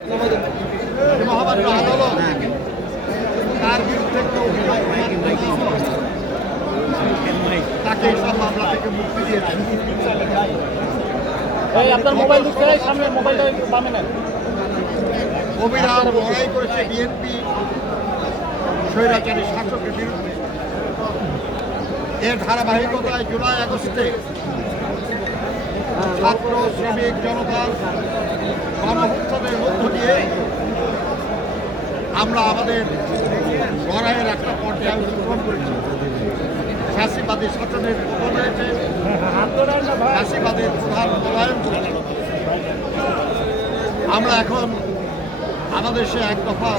মহামান্য আদালত তার বিরুদ্ধে তাকে সব মামলা থেকে মুক্তি দিয়েছেন। আপনার মোবাইল দিচ্ছে, সামনে মোবাইলটা বামে নেন। অবিরাম লড়াই করেছে বিএনপি স্বৈরাচারী শাসকের বিরুদ্ধে। এর ধারাবাহিকতায় জুলাই আগস্টে ছাত্র শ্রমিক জনতার গণহত্যার মধ্য দিয়ে আমরা আমাদের লড়াইয়ের একটা পর্যায়ে অতিক্রম করেছি। ফ্যাসিবাদী শাসনের পতন হয়েছে, ফ্যাসিবাদের প্রধান পলায়ন করেছে। আমরা এখন আমাদের সে এক দফা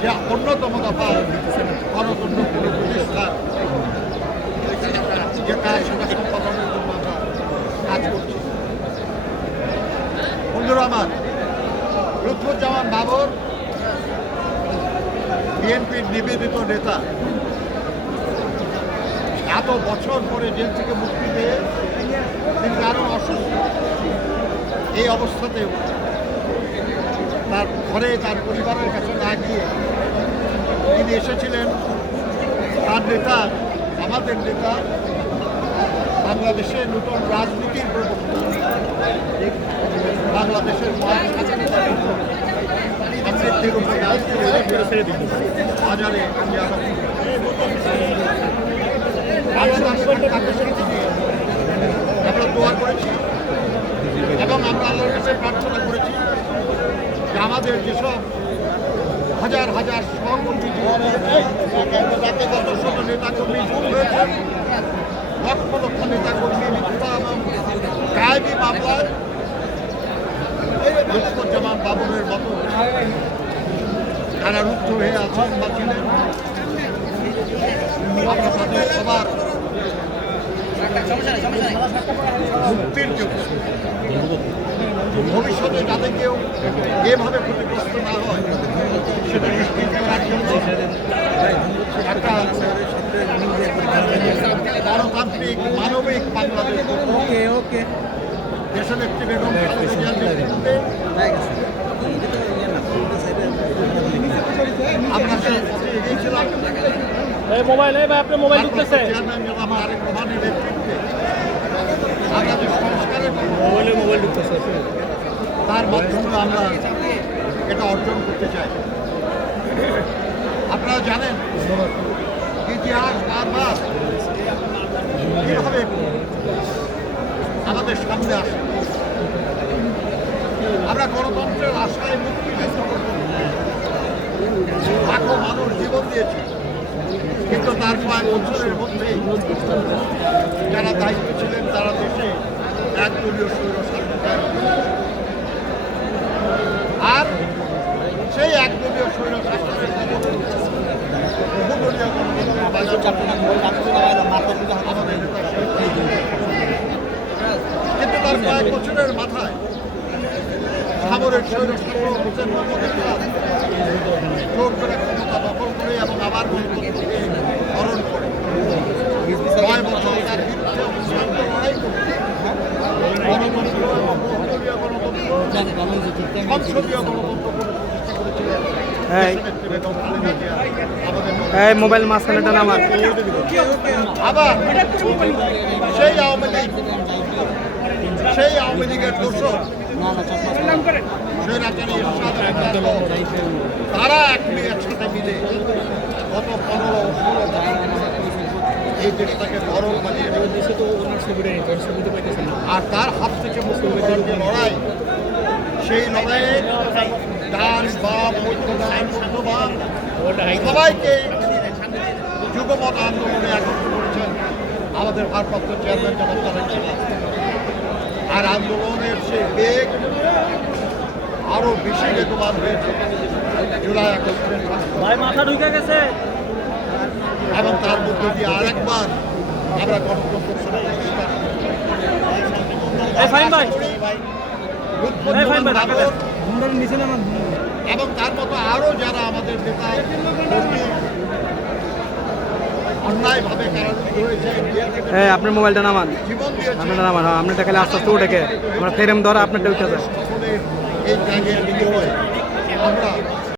যে অন্যতম দফা গণতন্ত্র পুনঃপ্রতিষ্ঠার যে কাজ সেটা সম্পাদনের জন্য আমরা কাজ করছি। বন্ধুরা আমার, লুৎফুজ্জামান বাবর বিএনপির নিবেদিত নেতা, এত বছর পরে জেল থেকে মুক্তি পেয়ে তিনি আরও অসুস্থ। এই অবস্থাতেও তার ঘরে তার পরিবারের কাছে না গিয়ে তিনি এসেছিলেন তার নেতা, আমাদের নেতা, বাংলাদেশের নতুন রাজনীতির প্রবক্তা, বাংলাদেশের সমৃদ্ধির উপর বাজারে আমরা দোয়া করেছি এবং আমরা আল্লাহর কাছে প্রার্থনা করেছি যে আমাদের যেসব হাজার হাজার সহকর্মী শত নেতাকর্মী যোগ হয়েছে, লক্ষ লক্ষ নেতাকর্মী মিথ্যা এবং গায়েবী মামলায় লুৎফুজ্জামান বাবরের মতো কারারুদ্ধ হয়ে আছেন বা ছিলেন। আমরা তাদের সবার মুক্তির জন্য ভবিষ্যতে যাতে কেউ এভাবে ক্ষতিগ্রস্ত না হয় সেটা নিশ্চিত করার জন্য একটা গণতান্ত্রিক মানবিক বাংলাদেশ দেশনেত্রী বেগম খালেদা জিয়ার নেতৃত্বে আমরা সেই পথে এগিয়েছিলাম। মোবাইল আপনার মোবাইল ঢুকতেছে, আরেক প্রধানের নেতৃত্বে আমরা যে সংস্কারের মোবাইল ঢুকতেছে, তার মাধ্যমে আমরা এটা অর্জন করতে চাই। আপনারা জানেন ইতিহাস বারবার কীভাবে আমাদের সামনে আসে। আমরা গণতন্ত্রের আশায় মুক্তিযুদ্ধ করব, লাখো মানুষ জীবন দিয়েছে, কিন্তু তার কয়েক বছরের মধ্যেই যারা দায়িত্ব ছিলেন তারা দেশে একদলীয় স্বৈরশাসন কায়েম করেছে। আর সেই একদলীয় স্বৈরশাসনের বহুদলীয় আমাদের নেতা, কিন্তু তার কয়েক বছরের মাথায় সামরিক স্বৈরশাসক হোসেন মোহাম্মদ এরশাদ জোর করে ক্ষমতা দখল করে এবং আবার গণতন্ত্রকে হরণ করে 9 বছর তার বিরুদ্ধে অবস্থান্ত লড়াই করে গণতন্ত্র এবং বহুদলীয় গণতন্ত্র, সংসদীয় গণতন্ত্র প্রতিষ্ঠা করেছিলেন দেশনেত্রী বেগম খালেদা জিয়া। আমাদের মোবাইল মাঝখানেটা নামান। আবার সেই আওয়ামী লীগের দোষর স্বৈরাচারী এরশাদ তারা একসাথে মিলে গত 15-16 এই দেশটাকে গরম বানিয়ে আর তার হাত থেকে মুক্তির যে লড়াই, সেই লড়াইয়ে ডান বাম ঐক্যবান মধ্যবান সবাইকে যুগপৎ আন্দোলনে একত্র করেছেন আমাদের ভারপ্রাপ্ত চেয়ারম্যান জনাব তারেক রহমান। আর আন্দোলনের সেই বেগ আরো বেশি বেগবান হয়েছে জুলাই আগস্টের মাথা ঢুকে গেছে এবং তার মধ্যে দিয়ে আরেকবার আমরা গণতন্ত্র প্রতিষ্ঠা এবং তার মতো আরো যারা আমাদের নেতা কর্মী অন্যায়ভাবে কারারুদ্ধ হয়েছে, আপনার মোবাইলটা নামান, জীবন দিয়েছে, আপনারটা নামান, আপনারটা খালি আস্তে আস্তে উঠে আমরা ফ্রেম ধরা আপনারটা উঠে যায়। এই ত্যাগের বিনিময়ে আমরা